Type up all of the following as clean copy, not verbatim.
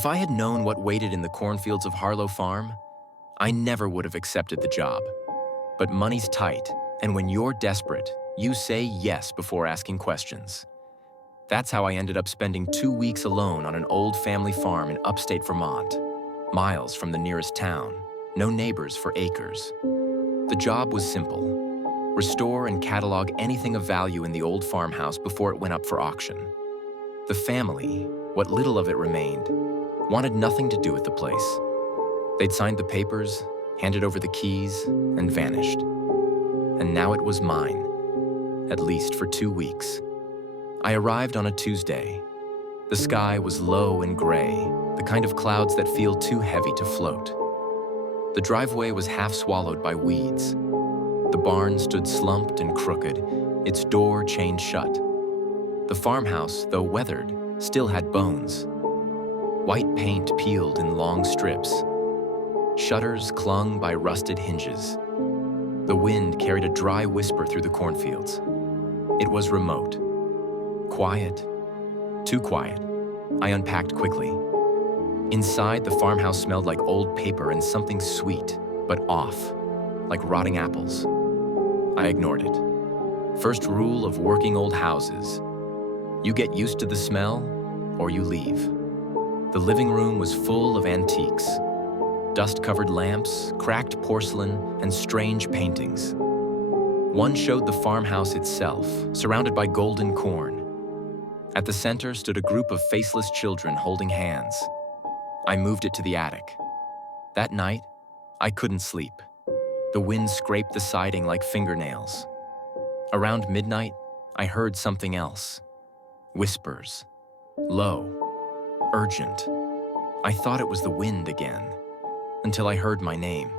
If I had known what waited in the cornfields of Harlow Farm, I never would have accepted the job. But money's tight, and when you're desperate, you say yes before asking questions. That's how I ended up spending 2 weeks alone on an old family farm in upstate Vermont, miles from the nearest town, no neighbors for acres. The job was simple: restore and catalog anything of value in the old farmhouse before it went up for auction. The family, what little of it remained, wanted nothing to do with the place. They'd signed the papers, handed over the keys, and vanished. And now it was mine, at least for 2 weeks. I arrived on a Tuesday. The sky was low and gray, the kind of clouds that feel too heavy to float. The driveway was half swallowed by weeds. The barn stood slumped and crooked, its door chained shut. The farmhouse, though weathered, still had bones. White paint peeled in long strips. Shutters clung by rusted hinges. The wind carried a dry whisper through the cornfields. It was remote. Quiet. Too quiet. I unpacked quickly. Inside, the farmhouse smelled like old paper and something sweet, but off, like rotting apples. I ignored it. First rule of working old houses: you get used to the smell, or you leave. The living room was full of antiques. Dust-covered lamps, cracked porcelain, and strange paintings. One showed the farmhouse itself, surrounded by golden corn. At the center stood a group of faceless children holding hands. I moved it to the attic. That night, I couldn't sleep. The wind scraped the siding like fingernails. Around midnight, I heard something else. Whispers. Low. Urgent. I thought it was the wind again, until I heard my name.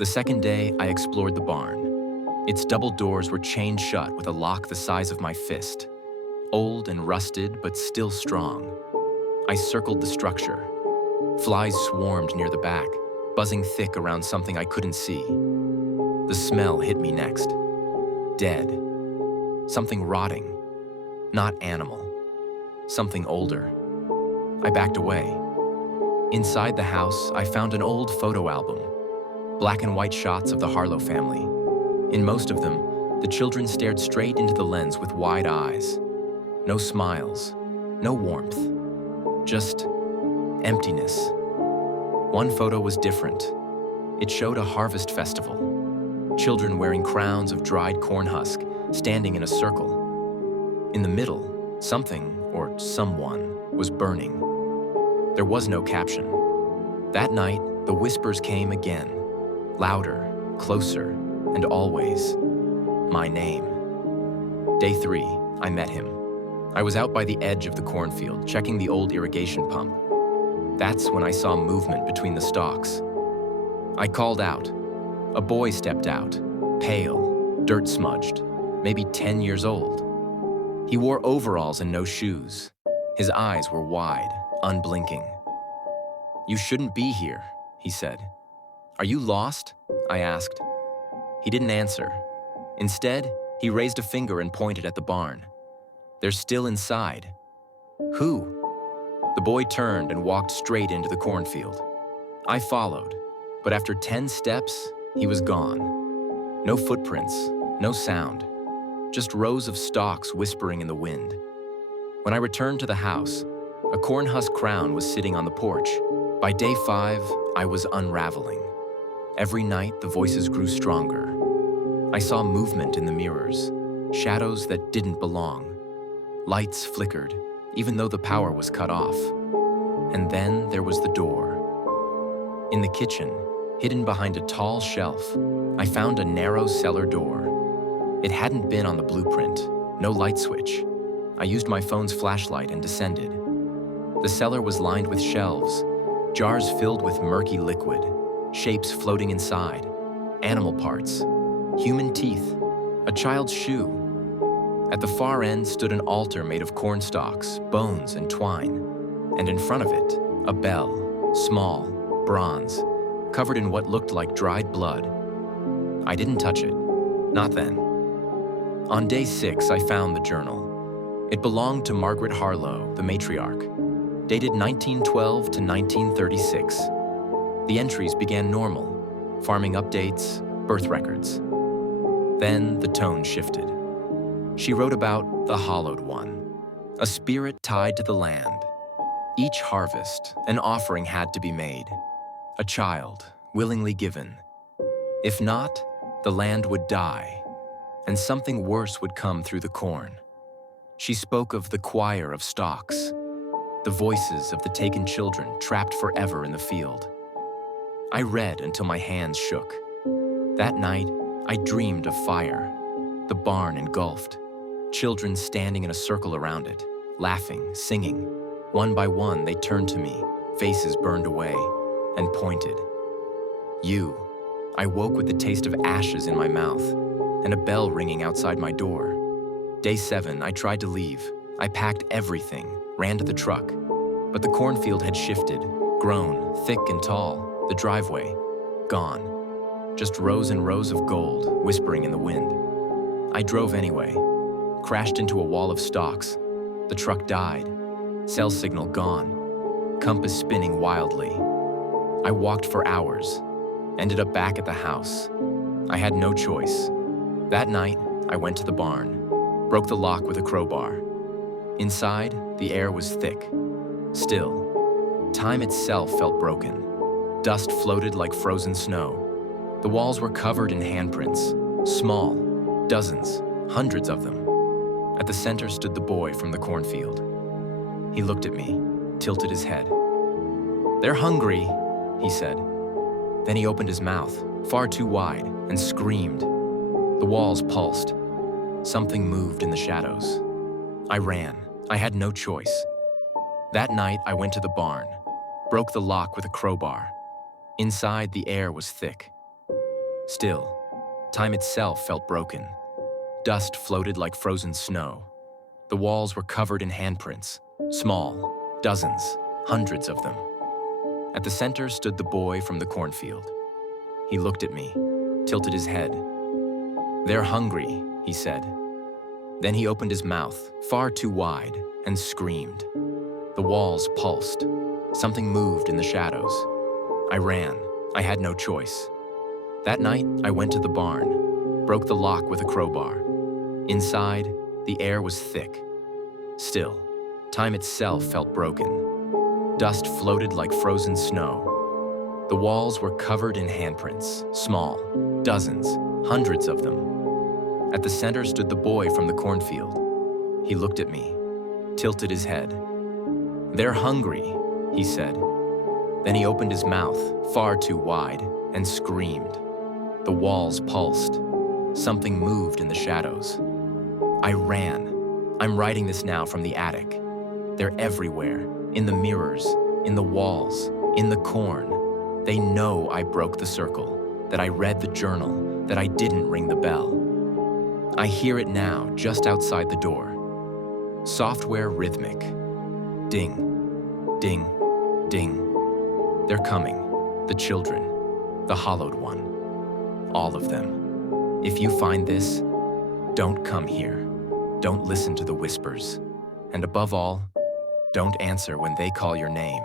The second day, I explored the barn. Its double doors were chained shut with a lock the size of my fist. Old and rusted, but still strong. I circled the structure. Flies swarmed near the back, buzzing thick around something I couldn't see. The smell hit me next. Dead. Something rotting. Not animal. Something older. I backed away. Inside the house, I found an old photo album. Black and white shots of the Harlow family. In most of them, the children stared straight into the lens with wide eyes. No smiles, no warmth, just emptiness. One photo was different. It showed a harvest festival. Children wearing crowns of dried corn husk, standing in a circle. In the middle, something, or someone, was burning. There was no caption. That night, the whispers came again. Louder, closer, and always. My name. Day 3, I met him. I was out by the edge of the cornfield, checking the old irrigation pump. That's when I saw movement between the stalks. I called out. A boy stepped out, pale, dirt-smudged, maybe 10 years old. He wore overalls and no shoes. His eyes were wide, unblinking. "You shouldn't be here," he said. "Are you lost?" I asked. He didn't answer. Instead, he raised a finger and pointed at the barn. "They're still inside." "Who?" The boy turned and walked straight into the cornfield. I followed, but after 10 steps, he was gone. No footprints, no sound, just rows of stalks whispering in the wind. When I returned to the house, a corn husk crown was sitting on the porch. By day 5, I was unraveling. Every night, the voices grew stronger. I saw movement in the mirrors, shadows that didn't belong. Lights flickered, even though the power was cut off. And then there was the door. In the kitchen, hidden behind a tall shelf, I found a narrow cellar door. It hadn't been on the blueprint, no light switch. I used my phone's flashlight and descended. The cellar was lined with shelves, jars filled with murky liquid, shapes floating inside, animal parts, human teeth, a child's shoe. At the far end stood an altar made of corn stalks, bones, and twine, and in front of it, a bell, small, bronze, covered in what looked like dried blood. I didn't touch it, not then. On day 6, I found the journal. It belonged to Margaret Harlow, the matriarch. dated 1912 to 1936. The entries began normal, farming updates, birth records. Then the tone shifted. She wrote about the hollowed one, a spirit tied to the land. Each harvest, an offering had to be made, a child willingly given. If not, the land would die, and something worse would come through the corn. She spoke of the choir of stalks, the voices of the taken children trapped forever in the field. I read until my hands shook. That night, I dreamed of fire, the barn engulfed, children standing in a circle around it, laughing, singing. One by one, they turned to me, faces burned away, and pointed. You. I woke with the taste of ashes in my mouth and a bell ringing outside my door. Day 7, I tried to leave. I packed everything, ran to the truck. But the cornfield had shifted, grown, thick and tall. The driveway, gone. Just rows and rows of gold, whispering in the wind. I drove anyway, crashed into a wall of stalks. The truck died. Cell signal gone. Compass spinning wildly. I walked for hours. Ended up back at the house. I had no choice. That night, I went to the barn, broke the lock with a crowbar. Inside, the air was thick. Still, time itself felt broken. Dust floated like frozen snow. The walls were covered in handprints, small, dozens, hundreds of them. At the center stood the boy from the cornfield. He looked at me, tilted his head. "They're hungry," he said. Then he opened his mouth, far too wide, and screamed. The walls pulsed. Something moved in the shadows. I ran. I had no choice. That night, I went to the barn, broke the lock with a crowbar. Inside, the air was thick. Still, time itself felt broken. Dust floated like frozen snow. The walls were covered in handprints, small, dozens, hundreds of them. At the center stood the boy from the cornfield. He looked at me, tilted his head. "They're hungry," he said. Then he opened his mouth, far too wide, and screamed. The walls pulsed. Something moved in the shadows. I ran. I had no choice. That night, I went to the barn, broke the lock with a crowbar. Inside, the air was thick. Still, time itself felt broken. Dust floated like frozen snow. The walls were covered in handprints, small, dozens, hundreds of them. At the center stood the boy from the cornfield. He looked at me, tilted his head. "They're hungry," he said. Then he opened his mouth, far too wide, and screamed. The walls pulsed. Something moved in the shadows. I ran. I'm writing this now from the attic. They're everywhere, in the mirrors, in the walls, in the corn. They know I broke the circle, that I read the journal, that I didn't ring the bell. I hear it now, just outside the door. Software rhythmic. Ding, ding, ding. They're coming, the children, the hollowed one. All of them. If you find this, don't come here. Don't listen to the whispers. And above all, don't answer when they call your name.